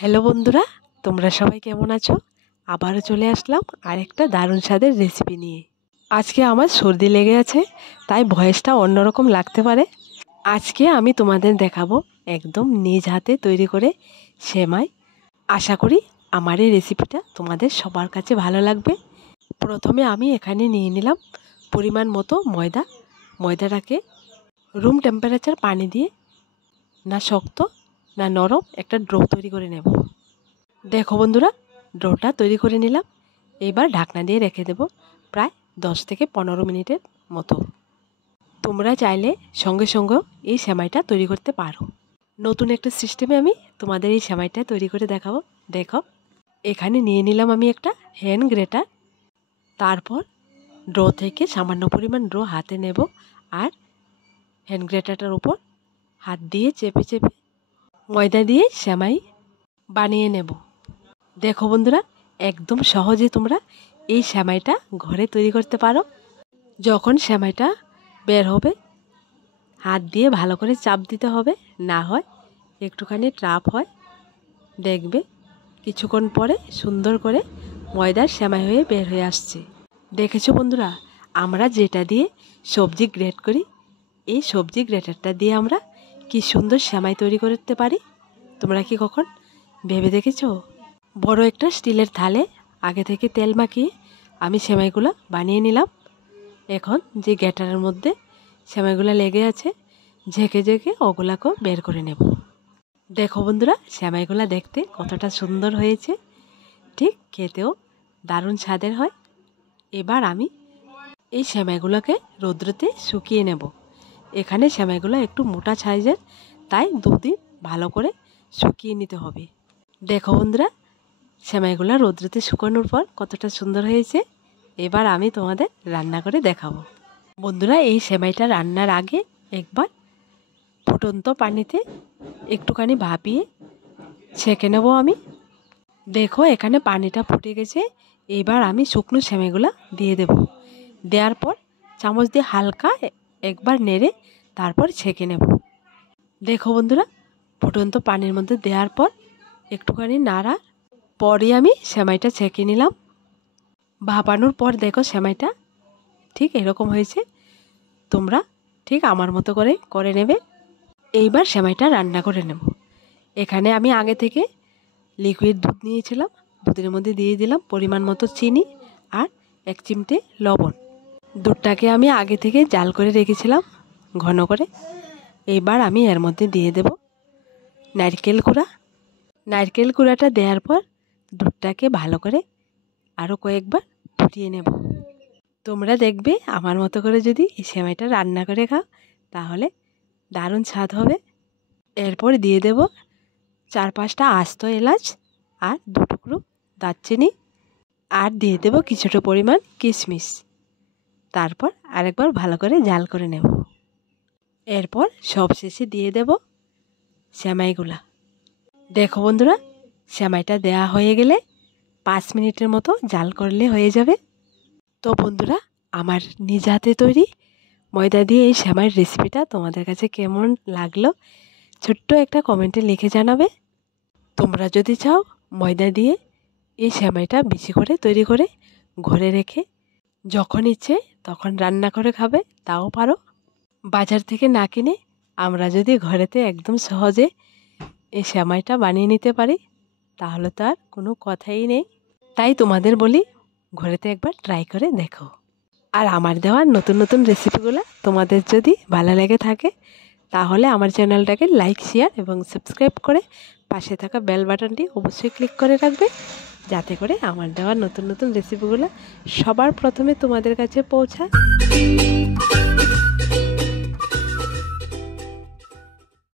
Hello বন্ধুরা, তোমরা সবাই কেমন আছো? আবারও চলে আসলাম আরেকটা দারুণ স্বাদের রেসিপি নিয়ে। আজকে আমার সর্দি লেগে আছে, তাই ভয়েসটা অন্যরকম লাগতে পারে। আজকে আমি তোমাদের দেখাবো একদম নিজ হাতে তৈরি করে সেমাই। আশা করি আমার এই রেসিপিটা তোমাদের সবার কাছে ভালো লাগবে। প্রথমে আমি এখানে নিয়ে নিলাম পরিমাণ মতো ময়দা। ময়দাটাকে রুম টেম্পারেচার পানি দিয়ে না শক্ত না নরম একটা ডো তৈরি করে নেব। দেখো বন্ধুরা, ডোটা তৈরি করে নিলাম। এবার ঢাকনা দিয়ে রেখে দেব প্রায় 10 থেকে 15 মিনিটের মতো। তোমরা চাইলে সঙ্গে সঙ্গেও এই সেমাইটা তৈরি করতে পারো। নতুন একটা সিস্টেমে আমি তোমাদের এই সেমাইটা তৈরি করে দেখাবো। দেখো, এখানে নিয়ে নিলাম আমি একটা হ্যান্ড গ্রেটার। তারপর ডো থেকে সামান্য পরিমাণ ডো হাতে নেব আর হ্যান্ড গ্রেটারটার উপর হাত দিয়ে চেপে চেপে ময়দা দিয়ে সেমাই বানিয়ে নেব। দেখো বন্ধুরা, একদম সহজে তোমরা এই সেমাইটা ঘরে তৈরি করতে পারো। যখন সেমাইটা বের হবে হাত দিয়ে ভালো করে চাপ দিতে হবে, না হয় একটুখানি ট্রাপ হয়। দেখবে কিছুক্ষণ পরে সুন্দর করে ময়দার সেমাই হয়ে বের হয়ে আসছে। দেখেছো বন্ধুরা, আমরা যেটা দিয়ে সবজি গ্রেট করি এই সবজি গ্রেটারটা দিয়ে আমরা কি সুন্দর সেমাই তৈরি করতে পারি। তোমরা কি কখন ভেবে দেখেছো? বড় একটা স্টিলের থালে আগে থেকে তেল মাখিয়ে আমি সেমাইগুলো বানিয়ে নিলাম। এখন যে গ্রেটারের মধ্যে সেমাইগুলো লেগে আছে ঝেঁকে ঝেঁকে ওগুলাকেও বের করে নেব। দেখো বন্ধুরা, সেমাইগুলো দেখতে কতটা সুন্দর হয়েছে, ঠিক খেতেও দারুণ স্বাদের হয়। এবার আমি এই সেমাইগুলোকে রৌদ্রতে শুকিয়ে নেব। এখানে সেমাইগুলো একটু মোটা সাইজের, তাই 2 দিন ভালো করে শুকিয়ে নিতে হবে। দেখো বন্ধুরা, সেমাইগুলো রৌদ্রতে শুকানোর পর কতটা সুন্দর হয়েছে। এবার আমি তোমাদের রান্না করে দেখাবো। বন্ধুরা, এই সেমাইটা রান্নার আগে একবার ফুটন্ত পানিতে একটুখানি ভাপিয়ে ছেঁকে নেব আমি। দেখো এখানে পানিটা ফুটে গেছে। এবার আমি শুকনো সেমাইগুলো দিয়ে দেব। দেওয়ার পর চামচ দিয়ে হালকা একবার নেড়ে তারপর ছেঁকে নেব। দেখো বন্ধুরা, ফুটন্ত পানির মধ্যে দেওয়ার পর একটুখানি নাড়া পরে আমি সেমাইটা ছেঁকে নিলাম। ভাপানোর পর দেখো সেমাইটা ঠিক এরকম হয়েছে। তোমরা ঠিক আমার মতো করে নেবে। এইবার সেমাইটা রান্না করে নেব। এখানে আমি আগে থেকে লিকুইড দুধ নিয়েছিলাম। দুধের মধ্যে দিয়ে দিলাম পরিমাণ মতো চিনি আর 1 চিমটে লবণ। দুধটাকে আমি আগে থেকে জাল করে রেখেছিলাম ঘন করে। এবার আমি এর মধ্যে দিয়ে দেব নারকেল কুড়া। নারকেল কুড়াটা দেওয়ার পর দুধটাকে ভালো করে আরও কয়েকবার ফুটিয়ে নেব। তোমরা দেখবে আমার মতো করে যদি এই সেমাইটা রান্না করে খাও তাহলে দারুণ স্বাদ হবে। এরপর দিয়ে দেব 4-5টা আস্ত এলাচ আর 2 টুকরো দারচিনি আর দিয়ে দেব কিছুটা পরিমাণ কিশমিশ। তারপর আরেকবার ভালো করে জাল করে নেব। এরপর সবশেষে দিয়ে দেব সেমাইগুলা। দেখো বন্ধুরা, সেমাইটা দেওয়া হয়ে গেলে 5 মিনিটের মতো জাল করলে হয়ে যাবে। তো বন্ধুরা, আমার নিজ হাতে তৈরি ময়দা দিয়ে এই সেমাইয়ের রেসিপিটা তোমাদের কাছে কেমন লাগলো ছোট্ট একটা কমেন্টে লিখে জানাবে। তোমরা যদি চাও ময়দা দিয়ে এই সেমাইটা বেশি করে তৈরি করে ঘরে রেখে যখন ইচ্ছে তখন রান্না করে খাবে, তাও পারো। বাজার থেকে না কিনে আমরা যদি ঘরেতে একদম সহজে এই সেমাইটা বানিয়ে নিতে পারি তাহলে তো আর কোনো কথাই নেই। তাই তোমাদের বলি ঘরেতে একবার ট্রাই করে দেখো। আর আমার দেওয়ার নতুন নতুন রেসিপিগুলো তোমাদের যদি ভালো লেগে থাকে তাহলে আমার চ্যানেলটাকে লাইক, শেয়ার এবং সাবস্ক্রাইব করে পাশে থাকা বেল বাটনটি অবশ্যই ক্লিক করে রাখবে, যাতে করে আমার দেওয়ার নতুন নতুন রেসিপিগুলো সবার প্রথমে তোমাদের কাছে পৌঁছায়।